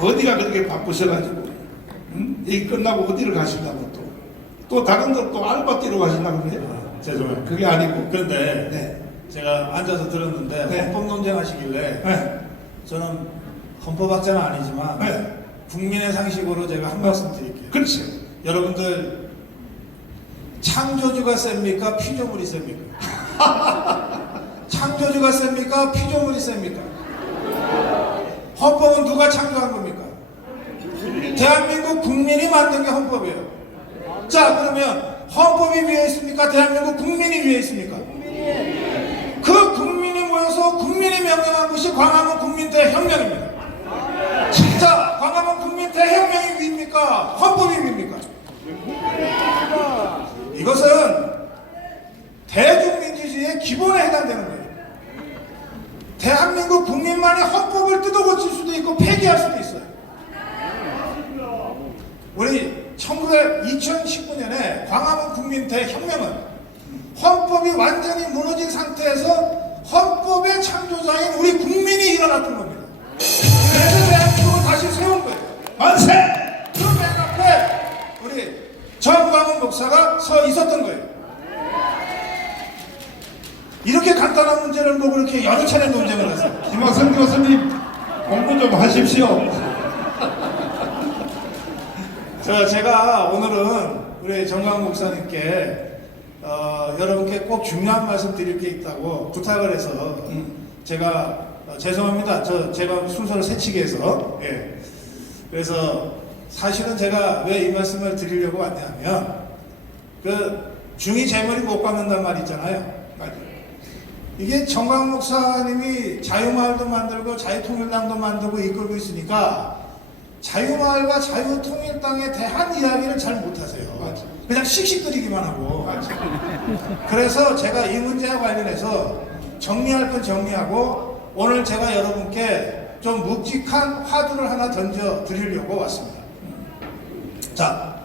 어디가 그렇게 바쁘셔가지고 얘기 끝나고 어디를 가신다고 또 다른 데또 알바 뛰러 가신다고 그래요? 죄송해요. 그게 아니고. 그런데 네. 제가 앉아서 들었는데 네. 헌법 논쟁하시길래 네. 저는 헌법학자는 아니지만 네. 국민의 상식으로 제가 한 말씀 드릴게요. 그렇죠. 여러분들 창조주가 셉니까? 피조물이 셉니까? 창조주가 셉니까? 피조물이 셉니까? 헌법은 누가 창조한 겁니까? 대한민국 국민이 만든 게 헌법이에요. 자, 그러면 헌법이 위에 있습니까? 대한민국 국민이 위에 있습니까? 그 국민이 모여서 국민이 명령한 것이 광화문 국민대혁명입니다. 자, 광화문 국민대혁명이 위입니까? 헌법이 위입니까? 이것은 대중민주주의의 기본에 해당되는 거예요. 대한민국 국민만이 헌법을 뜯어고칠 수도 있고 폐기할 수도 있어요. 우리 2019년에 광화문 국민대혁명은 헌법이 완전히 무너진 상태에서 헌법의 창조자인 우리 국민이 일어났던 겁니다. 그래서 대한민국을 다시 세운 거예요. 만세! 그 맨 앞에 우리 정광훈 목사가 서 있었던 거예요. 이렇게 간단한 문제를 뭐 그렇게 여러 차례 논쟁을 했어요. 김학선 교수님 공부 좀 하십시오. 제가 오늘은 우리 정광훈 목사님께 여러분께 꼭 중요한 말씀 드릴 게 있다고 부탁을 해서 제가 죄송합니다. 제가 순서를 새치게 해서 그래서 사실은 제가 왜 이 말씀을 드리려고 왔냐면 그 중이 제 머리 못 박는단 말 있잖아요. 이게 정광훈 목사님이 자유마을도 만들고 자유통일당도 만들고 이끌고 있으니까 자유마을과 자유통일당에 대한 이야기를 잘 못하세요. 그냥 씩씩거리기만 하고. 그래서 제가 이 문제와 관련해서 정리할 건 정리하고 오늘 제가 여러분께 좀 묵직한 화두를 하나 던져 드리려고 왔습니다. 자,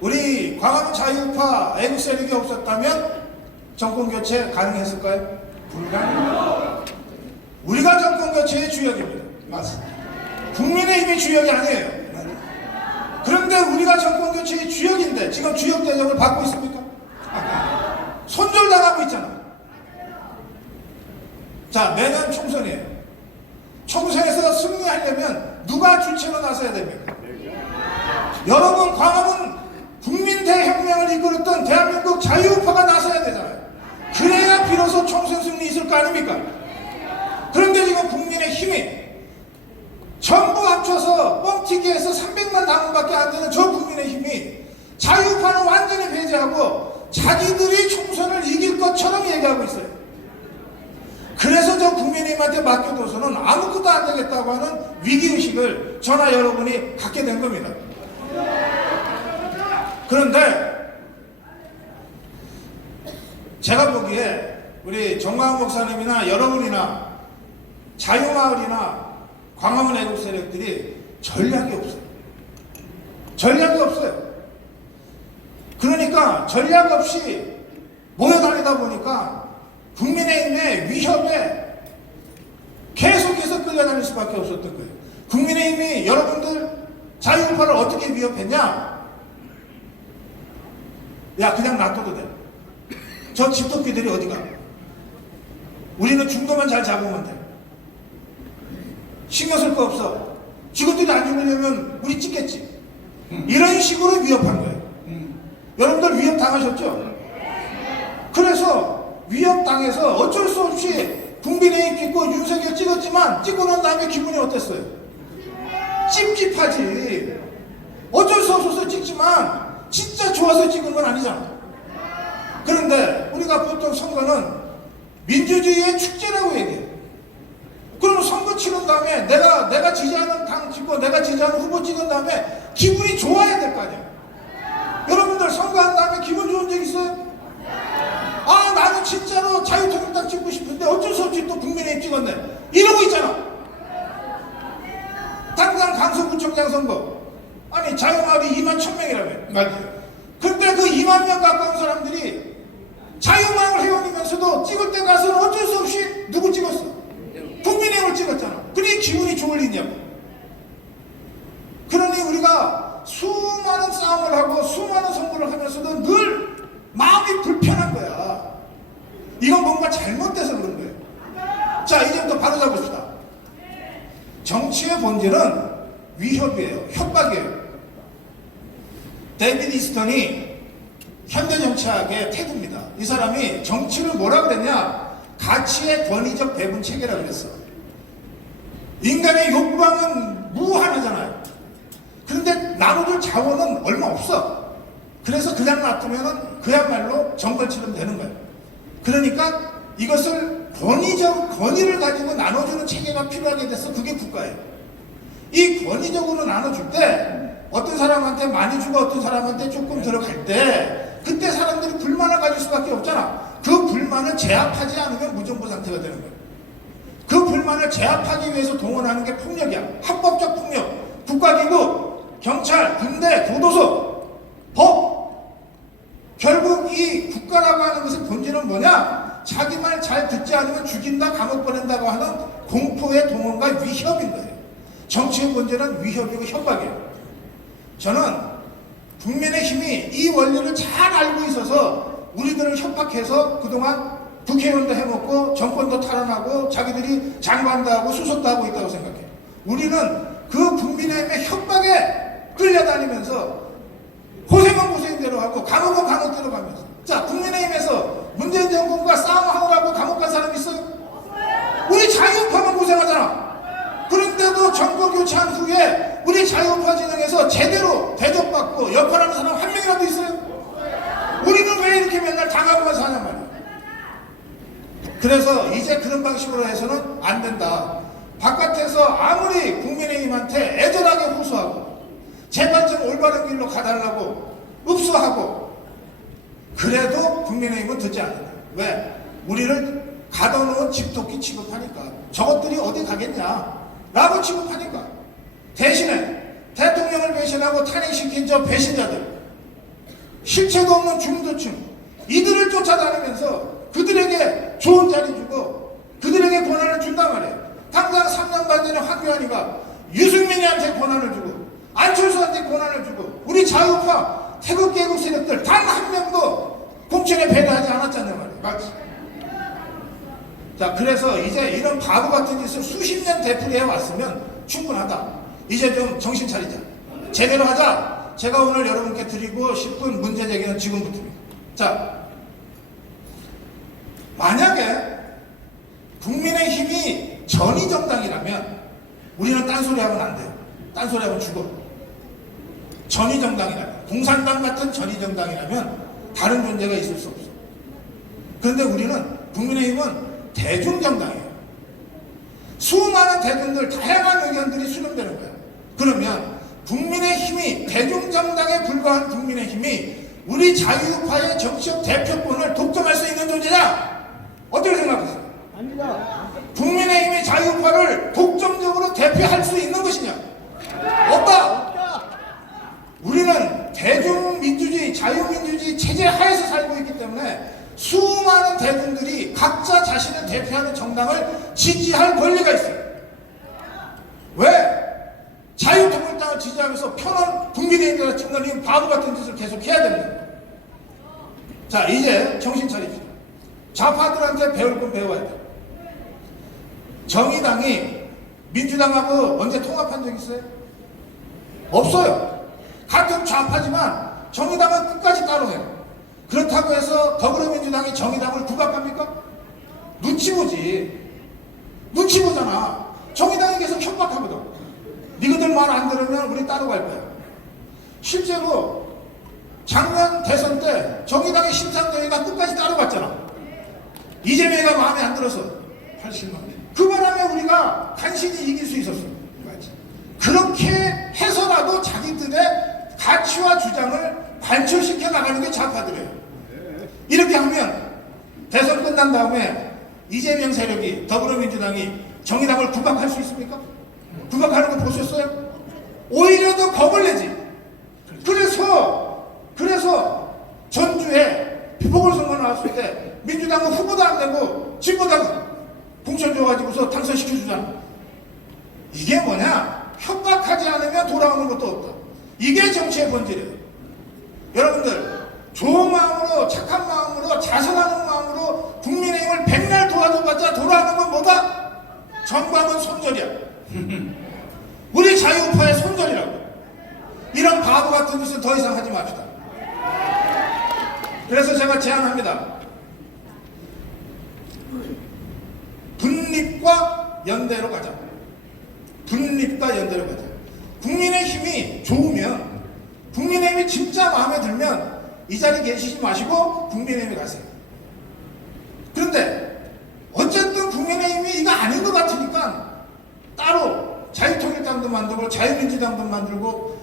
우리 광화문 자유우파 애국 세력이 없었다면 정권 교체 가능했을까요? 불가능합니다. 우리가 정권 교체의 주역입니다. 맞습니다. 국민의힘이 주역이 아니에요. 그런데 우리가 정권 교체의 주역인데 지금 주역 대접을 받고 있습니까? 손절당하고 있잖아. 자, 내년 총선이에요. 총선에서 승리하려면 누가 주체로 나서야 됩니까? 여러분, 광화문 국민대혁명을 이끌었던 대한민국 자유우파가 나서야 되잖아요. 그래야 비로소 총선 승리 있을 거 아닙니까? 그런데 지금 국민의 힘이 전부 합쳐서 뻥튀기해서 300만 당원밖에 안 되는 저 국민의 힘이 자유우파는 완전히 배제하고 자기들이 총선을 이길 것처럼 얘기하고 있어요. 그래서 저 국민의힘한테 맡겨둬서는 아무것도 안 되겠다고 하는 위기의식을 저나 여러분이 갖게 된 겁니다. 그런데 제가 보기에 우리 정광훈 목사님이나 여러분이나 자유마을이나 광화문 애국 세력들이 전략이 없어요. 전략이 없어요. 그러니까 전략 없이 모여다니다 보니까 국민의힘의 위협에 계속해서 끌려다닐 수밖에 없었던 거예요. 국민의힘이 여러분들 자유우파를 어떻게 위협했냐? 야, 그냥 놔둬도 돼. 저 집토끼들이 어디가? 우리는 중도만 잘 잡으면 돼. 신경 쓸 거 없어. 직원들이 안 죽으려면 우리 찍겠지. 이런 식으로 위협한 거예요. 여러분들 위협 당하셨죠? 그래서 위협 당해서 어쩔 수 없이 국민의힘 찍고 윤석열 찍었지만 찍고 난 다음에 기분이 어땠어요? 찝찝하지. 어쩔 수 없어서 찍지만 진짜 좋아서 찍은 건 아니잖아. 그런데 우리가 보통 선거는 민주주의의 축제라고 얘기해요. 그럼 선거 치른 다음에 내가 지지하는 당 찍고 내가 지지하는 후보 찍은 다음에 기분이 좋아야 될 거 아니야. 여러분들 선거한 다음에 기분 좋은 적 있어요? 아, 나는 진짜로 자유통일당 찍고 싶은데 어쩔 수 없이 또 국민의힘 찍었네. 이러고 있잖아. 당장 강서구청장 선거. 아니, 자유마을이 2만 1,000명이라며. 맞아요. 근데 그 2만 명 가까운 사람들이 자유마을 회원이면서도 찍을 때 가서는 어쩔 수 없이 누구 찍었어? 자, 이제부터 바로 잡읍시다. 정치의 본질은 위협이에요. 협박이에요. 데이비드 이스턴이 현대 정치학의 태도입니다. 이 사람이 정치를 뭐라 그랬냐? 가치의 권위적 배분 체계라 그랬어. 인간의 욕망은 무한하잖아요. 그런데 나눠줄 자원은 얼마 없어. 그래서 그냥 놔두면은 그야말로 정글처럼 되는 거예요. 그러니까 이것을 권위를 가지고 나눠주는 체계가 필요하게 돼서 그게 국가예요. 이 권위적으로 나눠줄 때 어떤 사람한테 많이 주고 어떤 사람한테 조금 들어갈 때 그때 사람들이 불만을 가질 수밖에 없잖아. 그 불만을 제압하지 않으면 무정부 상태가 되는 거예요. 그 불만을 제압하기 위해서 동원하는 게 폭력이야. 합법적 폭력. 국가기구, 경찰, 군대, 교도소, 법. 결국 이 국가라고 하는 것의 본질은 뭐냐? 자기 말 잘 듣지 않으면 죽인다, 감옥 보낸다고 하는 공포의 동원과 위협인 거예요. 정치의 본질은 위협이고 협박이에요. 저는 국민의힘이 이 원리를 잘 알고 있어서 우리들을 협박해서 그동안 국회의원도 해먹고 정권도 탈환하고 자기들이 장관도 하고 수석도 하고 있다고 생각해요. 우리는 그 국민의힘의 협박에 끌려다니면서 고생은 고생대로 하고 감옥은 감옥대로 가면서 자, 국민의힘에서 문재인 정권과 싸움하느라고 감옥 간 사람 있어요? 우리 자유우파만 고생하잖아. 그런데도 정권 교체한 후에 우리 자유우파 진영에서 제대로 대접받고 역할하는 사람 한 명이라도 있어요? 우리는 왜 이렇게 맨날 당하고만 사냐 말이야. 그래서 이제 그런 방식으로 해서는 안 된다. 바깥에서 아무리 국민의힘한테 애절하게 호소하고 제발 좀 올바른 길로 가달라고 읍소하고 그래도 국민의힘은 듣지 않는다. 왜? 우리를 가둬놓은 집도끼 취급하니까. 저것들이 어디 가겠냐 라고 취급하니까. 대신에 대통령을 배신하고 탄핵시킨 저 배신자들, 실체도 없는 중도층, 이들을 쫓아다니면서 그들에게 좋은 자리 주고 그들에게 권한을 준단 말이에요. 당장 3년 반 전에 황교안이가 유승민이한테 권한을 주고 안철수한테 권한을 주고 우리 자유파 태극기 애국 세력들 단 한 명도 공천에 배려하지 않았잖아요 말이에요. 맞지? 자, 그래서 이제 이런 바보 같은 짓을 수십 년 되풀이해 왔으면 충분하다. 이제 좀 정신 차리자. 제대로 하자. 제가 오늘 여러분께 드리고 싶은 문제 제기는 지금부터입니다. 자, 만약에 국민의힘이 전위정당이라면 우리는 딴소리 하면 안 돼요. 딴소리 하면 죽어. 전위정당이라면, 공산당 같은 전위정당이라면 다른 존재가 있을 수 없어. 그런데 우리는, 국민의힘은 대중정당이에요. 수많은 대중들, 다양한 의견들이 수렴되는 거예요. 그러면 국민의힘이, 대중정당에 불과한 국민의힘이 우리 자유파의 정치적 대표권을 독점할 수 있는 존재냐? 어떻게 생각하세요? 아닙니다. 국민의힘이 자유파를 독점적으로 대표할 수 있는 것이냐? 없다! 우리는 대중민주주의, 자유민주주의 체제 하에서 살고 있기 때문에 수많은 대중들이 각자 자신을 대표하는 정당을 지지할 권리가 있어요. 왜? 자유통일당을 지지하면서 편한 국민의힘이라 찍는 바보 같은 짓을 계속 해야 됩니다. 자, 이제 정신 차립시다. 좌파들한테 배울 건 배워야 돼. 정의당이 민주당하고 언제 통합한 적 있어요? 없어요. 같은 좌파지만 정의당은 끝까지 따로해요. 그렇다고 해서 더불어민주당이 정의당을 구박합니까? 눈치 보지. 눈치 보잖아. 정의당이 계속 협박하거든. 니희들 말 안 들으면 우리 따로 갈 거야. 실제로 작년 대선 때 정의당의 심상정의가 끝까지 따라갔잖아. 이재명이가 마음에 안 들어서 80만 원. 그 바람에 우리가 간신히 이길 수 있었어. 맞지. 그렇게 해서라도 자기들의 가치와 주장을 관철시켜 나가는 게 좌파들이에요. 이렇게 하면 대선 끝난 다음에 이재명 세력이, 더불어민주당이 정의당을 구박할 수 있습니까? 구박하는 거 보셨어요? 오히려 더 겁을 내지. 그래서 전주에 보궐선거 나왔을 때 민주당은 후보도 안 내고 진보당 공천 줘가지고서 당선시켜주잖아. 이게 뭐냐? 협박하지 않으면 돌아오는 것도 없다. 이게 정치의 본질이에요. 여러분들, 좋은 마음으로, 착한 마음으로, 자선하는 마음으로 국민의힘을 백날 도와줘봤자 돌아오는 건 뭐다? 정광훈 손절이야. 우리 자유우파의 손절이라고. 이런 바보 같은 짓은 더 이상 하지 맙시다. 그래서 제가 제안합니다. 분립과 연대로 가자. 분립과 연대로 가자. 국민의힘이 좋으면, 국민의힘이 진짜 마음에 들면 이 자리에 계시지 마시고 국민의힘에 가세요. 그런데 어쨌든 국민의힘이 이거 아닌 것 같으니까 따로 자유통일당도 만들고 자유민주당도 만들고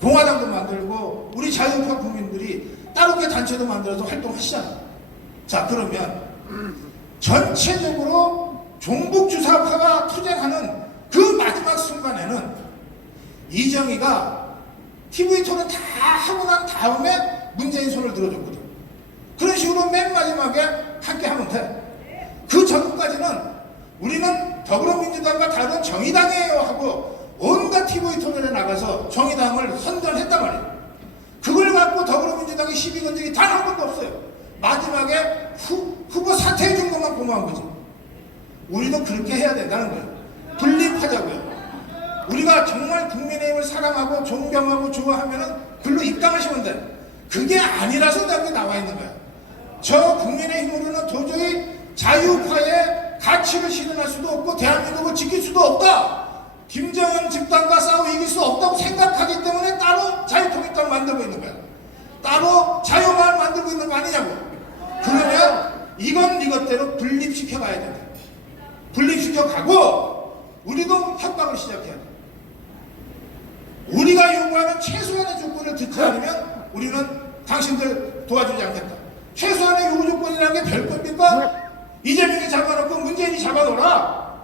공화당도 만들고 우리 자유우파 국민들이 따로 게 단체도 만들어서 활동하시잖아. 자, 그러면 전체적으로 종북주사파가 투쟁하는 그 마지막 순간에는 이정희가 TV 토론 다 하고 난 다음에 문재인 손을 들어줬거든. 그런 식으로 맨 마지막에 함께 하면 돼. 그 전까지는 우리는 더불어민주당과 다른 정의당이에요 하고 온갖 TV 토론에 나가서 정의당을 선전했단 말이에요. 그걸 갖고 더불어민주당의 시비 건 적이 단 한 번도 없어요. 마지막에 후보 사퇴해 준 것만 고마운 거지. 우리도 그렇게 해야 된다는 거예요. 분립하자고요. 우리가 정말 국민의힘을 사랑하고 존경하고 좋아하면은 글로 입당하시면 돼. 그게 아니라서 여기 나와 있는 거야. 저 국민의힘으로는 도저히 자유파의 가치를 실현할 수도 없고 대한민국을 지킬 수도 없다. 김정은 집단과 싸워 이길 수 없다고 생각하기 때문에 따로 자유통일당 만들고 있는 거야. 따로 자유마을 만들고 있는 거 아니냐고. 그러면 이건 이것대로 분립시켜 가야 된다. 분립시켜 가고 우리도 협박을 시작해야 돼. 우리가 요구하는 최소한의 조건을 듣지 않으면 우리는 당신들 도와주지 않겠다. 최소한의 요구 조건이라는 게 별겁니까? 이재명이 잡아놓고 문재인이 잡아놓으라.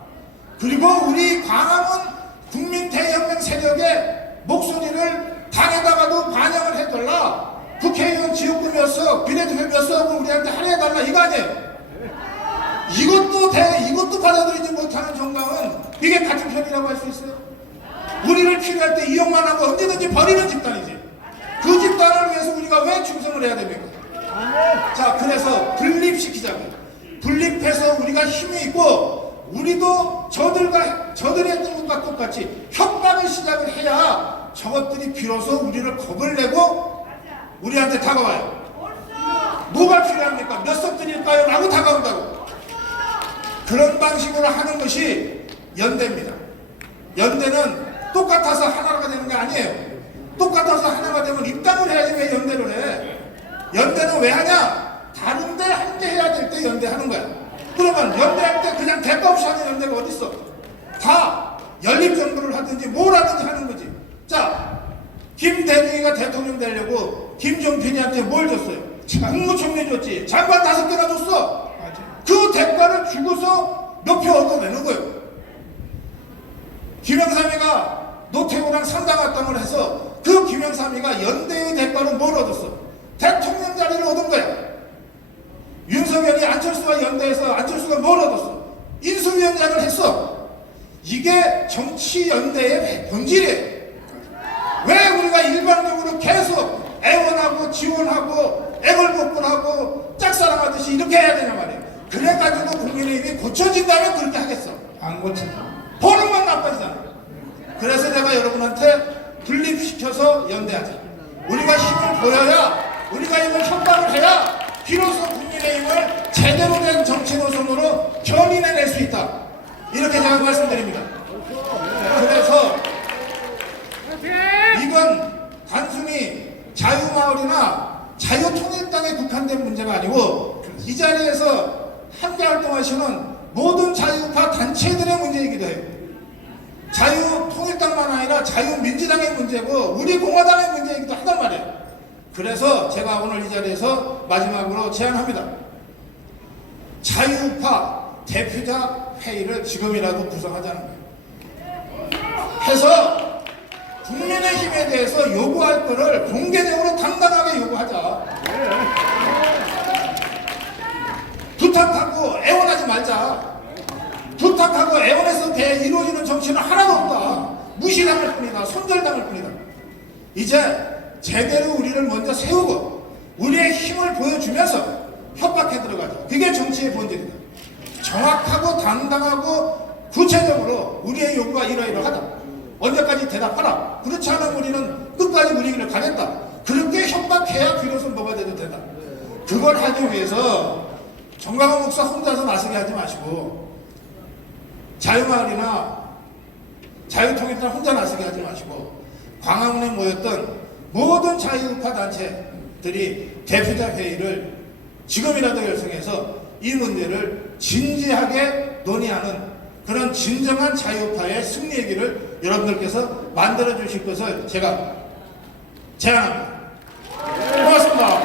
그리고 우리 광화문 국민 대혁명 세력의 목소리를 당에다가도 반영을 해달라. 국회의원 지역구 몇 석, 비례대표 몇 석을 우리한테 할애해달라 이거 아니에요. 이것도 받아들이지 못하는 정당은 이게 같은 편이라고 할 수 있어요? 우리를 필요할 때 이용만 하고 언제든지 버리는 집단이지. 그 집단을 위해서 우리가 왜 충성을 해야 됩니까? 자, 그래서 분립시키자고. 분립해서 우리가 힘이 있고 우리도 저들이 했던 것과 똑같이 협박을 시작을 해야 저것들이 비로소 우리를 겁을 내고 우리한테 다가와요. 뭐가 필요합니까? 몇 석 드릴까요? 라고 다가온다고. 그런 방식으로 하는 것이 연대입니다. 연대는 똑같아서 하나가 되는 게 아니에요. 똑같아서 하나가 되면 입당을 해야지 왜 연대를 해? 연대는 왜 하냐? 다른데 함께 해야 될 때 연대하는 거야. 그러면 연대할 때 그냥 대가 없이 하는 연대가 어딨어? 다 연립정부를 하든지 뭘 하든지 하는 거지. 자, 김대중이가 대통령 되려고 김종필이한테 뭘 줬어요? 국무총리 줬지. 장관 5개나 줬어. 그 대가를 주고서 몇 표 얻어내는 거예요. 김영삼이가 노태우랑 상당합당을 해서 그 김영삼이가 연대의 대가로 뭘 얻었어? 대통령 자리를 얻은 거야. 윤석열이 안철수와 연대해서 안철수가 뭘 얻었어? 인수위원장을 했어. 이게 정치 연대의 본질이에요. 왜 우리가 일반적으로 계속 애원하고 지원하고 애걸복걸하고 짝사랑하듯이 이렇게 해야 되냐 말이에요. 그래가지고 국민의힘이 고쳐진다면 그렇게 하겠어. 안 고쳐. 버릇만 나빠지잖아. 그래서 제가 여러분한테 분립시켜서 연대하자. 우리가 힘을 보여야, 우리가 이걸 협박을 해야 비로소 국민의힘을 제대로 된 정치 노선으로 견인해낼 수 있다. 이렇게 제가 말씀드립니다. 그래서 이건 단순히 자유마을이나 자유통일당에 국한된 문제가 아니고 이 자리에서 함께 활동하시는 모든 자유파 단체들의 문제이기도 해요. 자유통일당만 아니라 자유민주당의 문제고 우리 공화당의 문제이기도 하단 말이에요. 그래서 제가 오늘 이 자리에서 마지막으로 제안합니다. 자유파 대표자 회의를 지금이라도 구성하자는 거예요. 해서 국민의힘에 대해서 요구할 거를 공개적으로 당당하게 요구하자. 부탁하고 애원하지 말자. 부탁하고 애원해서 이루어지는 정치는 하나도 없다. 무시당할 뿐이다. 손절당할 뿐이다. 이제 제대로 우리를 먼저 세우고 우리의 힘을 보여주면서 협박해 들어가자. 그게 정치의 본질이다. 정확하고 당당하고 구체적으로 우리의 요구가 이러이러하다. 언제까지 대답하라. 그렇지 않으면 우리는 끝까지 우리 길을 가겠다. 그렇게 협박해야 비로소 뭐가 돼도 된다. 그걸 하기 위해서 정광훈 목사 혼자서 나서게 하지 마시고 자유마을이나 자유통일당 혼자 나서게 하지 마시고 광화문에 모였던 모든 자유우파 단체들이 대표자 회의를 지금이라도 결성해서 이 문제를 진지하게 논의하는 그런 진정한 자유우파의 승리의 길을 여러분들께서 만들어 주실 것을 제가 제안합니다. 고맙습니다.